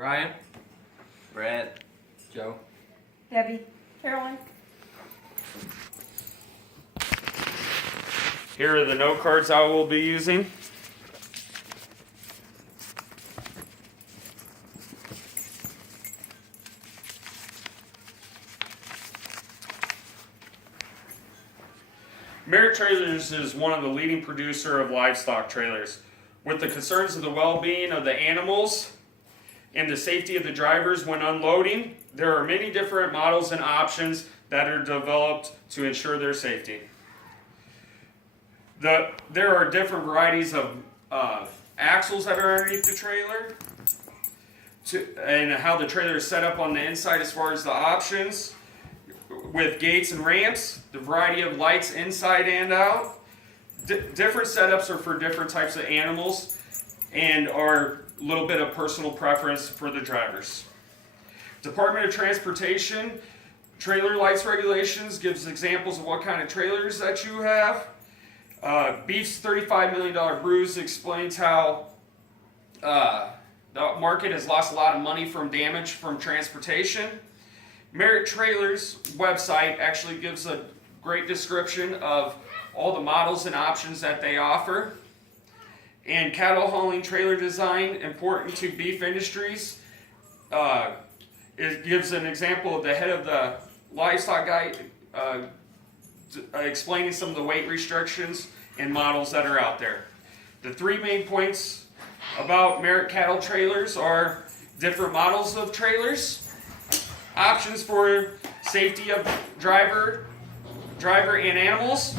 Brian, Brad, Joe. Debbie, Carolyn. Here are the note cards I will be using. Merit Trailers is one of the leading producer of livestock trailers. With the concerns of the well-being of the animals and the safety of the drivers when unloading, there are many different models and options that are developed to ensure their safety. There are different varieties of axles that are underneath the trailer, and how the trailer is set up on the inside as far as the options, with gates and ramps, the variety of lights inside and out. Different setups are for different types of animals and are a little bit of personal preference for the drivers. Department of Transportation trailer lights regulations gives examples of what kind of trailers that you have. Beef's $35 million bruise explains how the market has lost a lot of money from damage from transportation. Merit Trailers website actually gives a great description of all the models and options that they offer. And Cattle Hauling Trailer Design, important to beef industries, it gives an example of the head of the livestock guy explaining some of the weight restrictions and models that are out there. The three main points about Merit Cattle Trailers are different models of trailers, options for safety of driver and animals,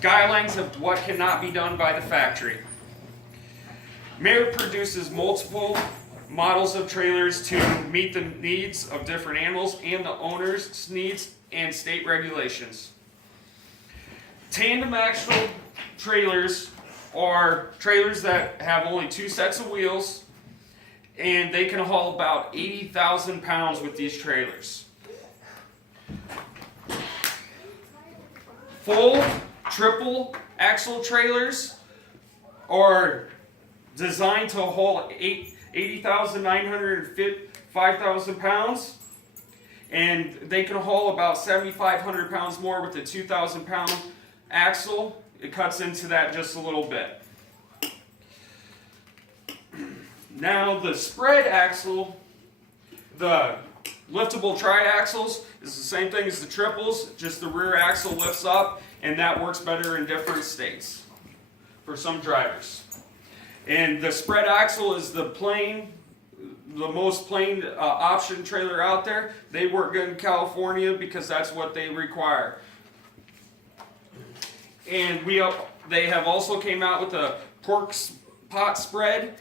guidelines of what cannot be done by the factory. Merit produces multiple models of trailers to meet the needs of different animals and the owner's needs and state regulations. Tandem axle trailers are trailers that have only two sets of wheels, and they can haul about 80,000 pounds with these trailers. Full, triple axle trailers are designed to haul 5,000 pounds, and they can haul about 7,500 pounds more with the 2,000 pound axle. It cuts into that just a little bit. Now the spread axle, the liftable triaxles, is the same thing as the triples, just the rear axle lifts up, and that works better in different states for some drivers. And the spread axle is the most plain option trailer out there. They work good in California because that's what they require. And they have also came out with a pork pot spread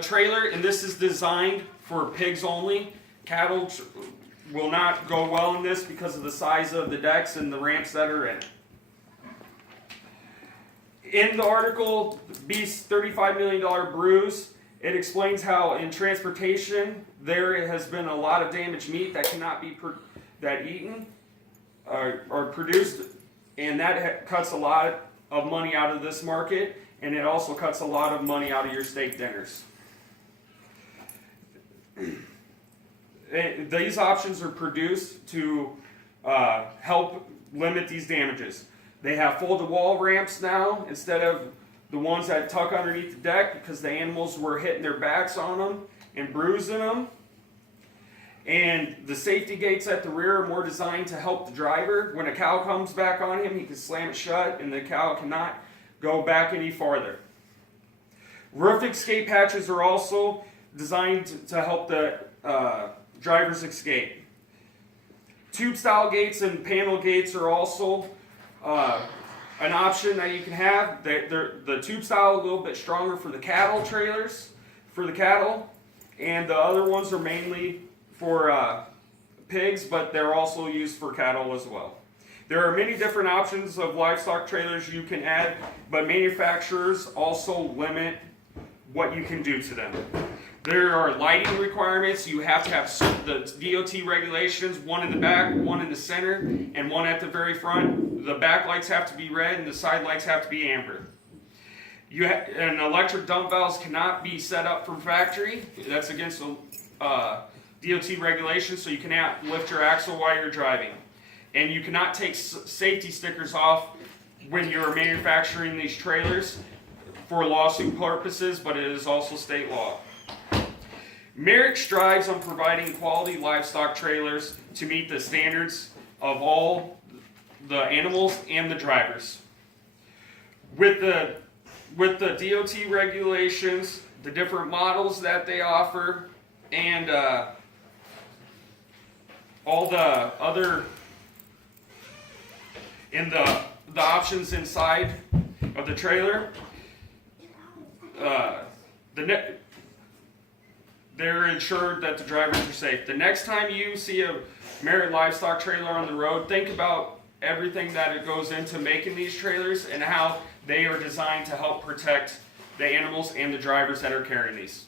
trailer, and this is designed for pigs only. Cattle will not go well in this because of the size of the decks and the ramps that are in it. In the article, Beef's $35 million bruise, it explains how in transportation there has been a lot of damaged meat that cannot be eaten or produced, and that cuts a lot of money out of this market, and it also cuts a lot of money out of your steak dinners. These options are produced to help limit these damages. They have fold-to-wall ramps now instead of the ones that tuck underneath the deck because the animals were hitting their backs on them and bruising them. And the safety gates at the rear are more designed to help the driver. When a cow comes back on him, he can slam it shut and the cow cannot go back any farther. Roof escape hatches are also designed to help the drivers escape. Tube-style gates and panel gates are also an option that you can have. The tube style a little bit stronger for the cattle trailers, and the other ones are mainly for pigs, but they're also used for cattle as well. There are many different options of livestock trailers you can add, but manufacturers also limit what you can do to them. There are lighting requirements. You have to have the DOT regulations, one in the back, one in the center, and one at the very front. The back lights have to be red and the side lights have to be amber. An electric dump valves cannot be set up from factory. That's against the DOT regulations, so you cannot lift your axle while you're driving. And you cannot take safety stickers off when you're manufacturing these trailers for lawsuit purposes, but it is also state law. Merrick strives on providing quality livestock trailers to meet the standards of all the animals and the drivers. With the DOT regulations, the different models that they offer, and all the other the options inside of the trailer, they're ensured that the drivers are safe. The next time you see a Merritt livestock trailer on the road, think about everything that it goes into making these trailers and how they are designed to help protect the animals and the drivers that are carrying these.